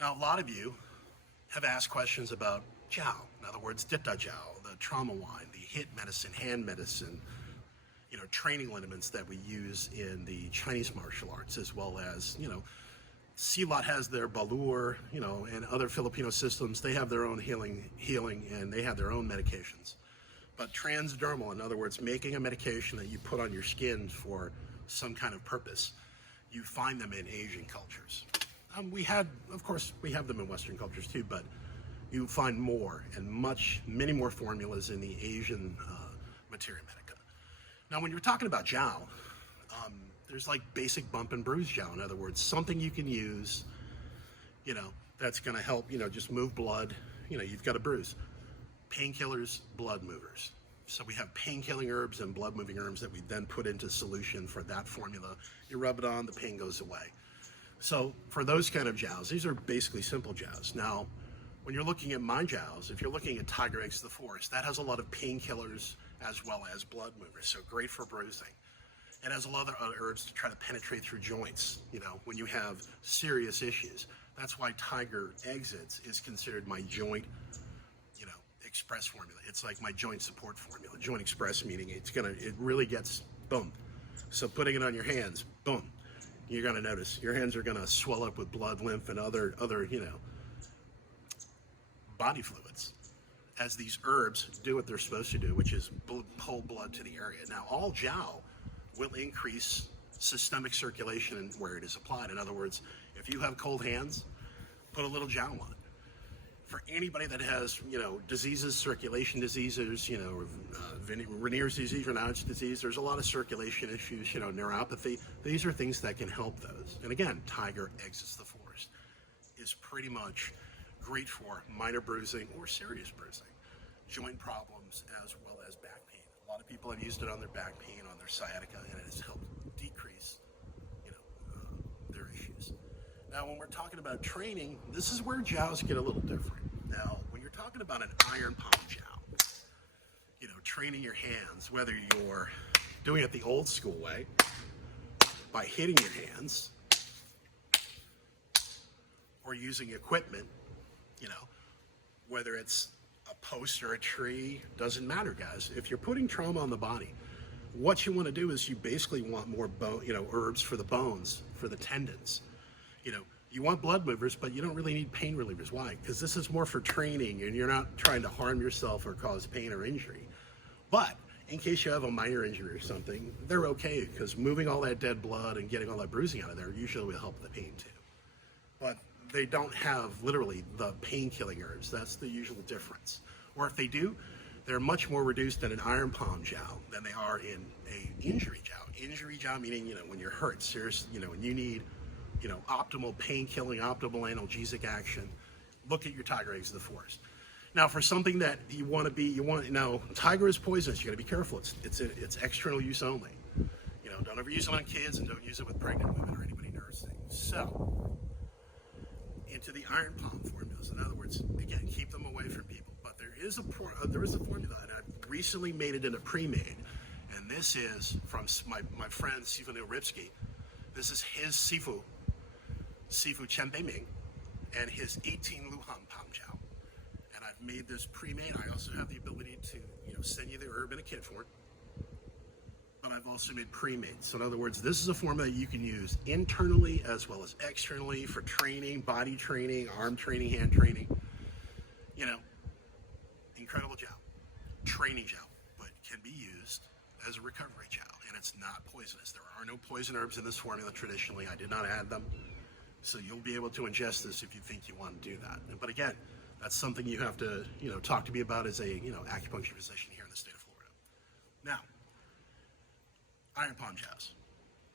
Now, a lot of you have asked questions about Jiao. In other words, Ditta Jiao, the trauma wine, the HIT medicine, hand medicine, training lineaments that we use in the Chinese martial arts, as well as, Silat has their Balur, and other Filipino systems. They have their own healing, and they have their own medications. But transdermal, in other words, making a medication that you put on your skin for some kind of purpose, you find them in Asian cultures. Of course, we have them in Western cultures too, but you find more and many more formulas in the Asian materia medica. Now, when you're talking about Jiao, there's like basic bump and bruise Jiao. In other words, something you can use, that's going to help, just move blood. You've got a bruise. Painkillers, blood movers. So we have pain-killing herbs and blood-moving herbs that we then put into solution for that formula. You rub it on, the pain goes away. So for those kind of Jiaos, these are basically simple Jiaos. Now, when you're looking at my Jiaos, if you're looking at Tiger Eggs of the Forest, that has a lot of painkillers as well as blood movers, so great for bruising. It has a lot of other herbs to try to penetrate through joints, when you have serious issues. That's why Tiger Exits is considered my joint, express formula. It's like my joint support formula. Joint express meaning it really gets boom. So putting it on your hands, boom. You're gonna notice your hands are gonna swell up with blood, lymph, and other body fluids, as these herbs do what they're supposed to do, which is pull blood to the area. Now, all Jiao will increase systemic circulation where it is applied. In other words, if you have cold hands, put a little Jiao on it. For anybody that has, diseases, circulation diseases, Meniere's disease, Raynaud's disease, there's a lot of circulation issues, neuropathy. These are things that can help those. And again, Tiger Exits the Forest is pretty much great for minor bruising or serious bruising, joint problems, as well as back pain. A lot of people have used it on their back pain, on their sciatica, and it has helped decrease, their issues. Now, when we're talking about training, this is where Jiaos get a little different. Now, when you're talking about an iron palm Jiao, training your hands, whether you're doing it the old school way, by hitting your hands, or using equipment, whether it's a post or a tree, doesn't matter, guys. If you're putting trauma on the body, what you want to do is you basically want more herbs for the bones, for the tendons. You want blood movers, but you don't really need pain relievers. Why? Because this is more for training, and you're not trying to harm yourself or cause pain or injury. But in case you have a minor injury or something, they're okay, because moving all that dead blood and getting all that bruising out of there usually will help the pain too. But they don't have literally the pain-killing herbs. That's the usual difference. Or if they do, they're much more reduced in an iron palm Jiao than they are in a injury Jiao. Injury Jiao meaning, when you're hurt, serious, and you need, optimal pain-killing, optimal analgesic action. Look at your Tiger Eggs of the Forest. Now, for something that Tiger is poisonous. You got to be careful. It's external use only. Don't ever use it on kids, and don't use it with pregnant women or anybody nursing. So, into the iron palm formulas. In other words, again, keep them away from people. But there is a formula, and I've recently made it into pre-made, and this is from my friend Sifu Neil Ripsky. This is his Sifu Chen Beiming, and his 18 Luhan Palm Jiao. And I've made this pre-made. I also have the ability to, send you the herb in a kit form. But I've also made pre-made. So in other words, this is a formula you can use internally as well as externally for training, body training, arm training, hand training. Incredible Jiao. Training Jiao, but can be used as a recovery Jiao. And it's not poisonous. There are no poison herbs in this formula traditionally. I did not add them. So you'll be able to ingest this if you think you want to do that. But again, that's something you have to, talk to me about as a, acupuncture physician here in the state of Florida. Now, iron palm Jiaos,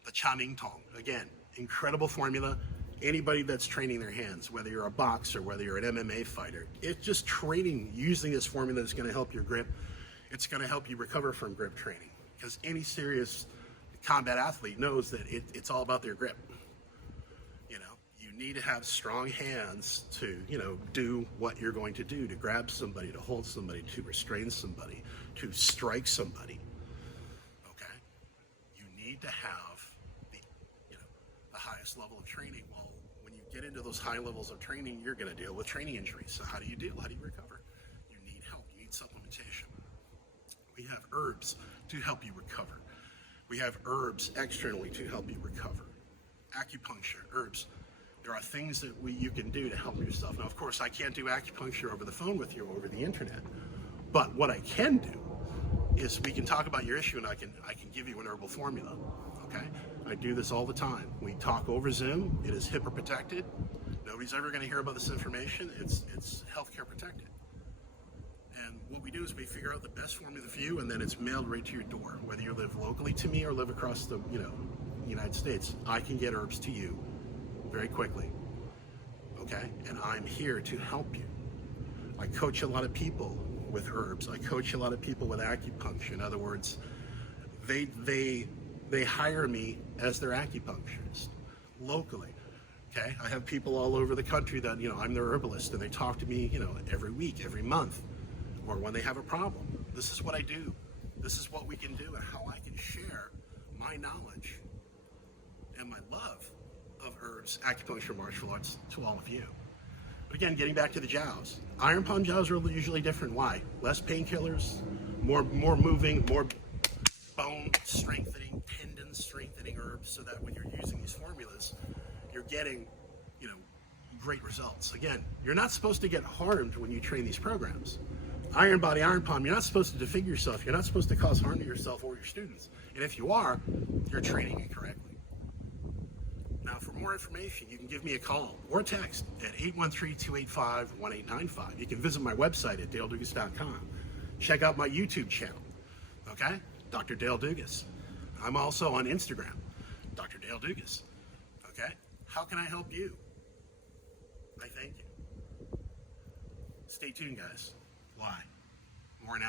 the Chaming Tong. Again, incredible formula. Anybody that's training their hands, whether you're a boxer, whether you're an MMA fighter, it's just training using this formula is going to help your grip. It's going to help you recover from grip training, because any serious combat athlete knows that it's all about their grip. You need to have strong hands to, do what you're going to do, to grab somebody, to hold somebody, to restrain somebody, to strike somebody. Okay? You need to have the highest level of training. Well, when you get into those high levels of training, you're going to deal with training injuries. So how do you deal? How do you recover? You need help. You need supplementation. We have herbs to help you recover. We have herbs externally to help you recover. Acupuncture, herbs. There are things that you can do to help yourself. Now, of course, I can't do acupuncture over the phone with you, over the internet. But what I can do is we can talk about your issue, and I can give you an herbal formula. Okay? I do this all the time. We talk over Zoom. It is HIPAA protected. Nobody's ever going to hear about this information. It's healthcare protected. And what we do is we figure out the best formula for you, and then it's mailed right to your door. Whether you live locally to me or live across the United States, I can get herbs to you very quickly. Okay? And I'm here to help you. I coach a lot of people with herbs. I coach a lot of people with acupuncture. In other words, they hire me as their acupuncturist locally. Okay? I have people all over the country that, I'm their herbalist, and they talk to me, every week, every month, or when they have a problem. This is what I do. This is what we can do, and how I can share my knowledge and my love of herbs, acupuncture, martial arts to all of you. But again, getting back to the jows. Iron palm jows are usually different. Why? Less painkillers, more moving, more bone strengthening, tendon strengthening herbs, so that when you're using these formulas, you're getting, great results. Again, you're not supposed to get harmed when you train these programs. Iron body, iron palm, you're not supposed to defigure yourself. You're not supposed to cause harm to yourself or your students. And if you are, you're training incorrectly. Now, for more information, you can give me a call or text at 813-285-1895. You can visit my website at daledugas.com. Check out my YouTube channel, okay? Dr. Dale Dugas. I'm also on Instagram, Dr. Dale Dugas, okay? How can I help you? I thank you. Stay tuned, guys. Why? More now.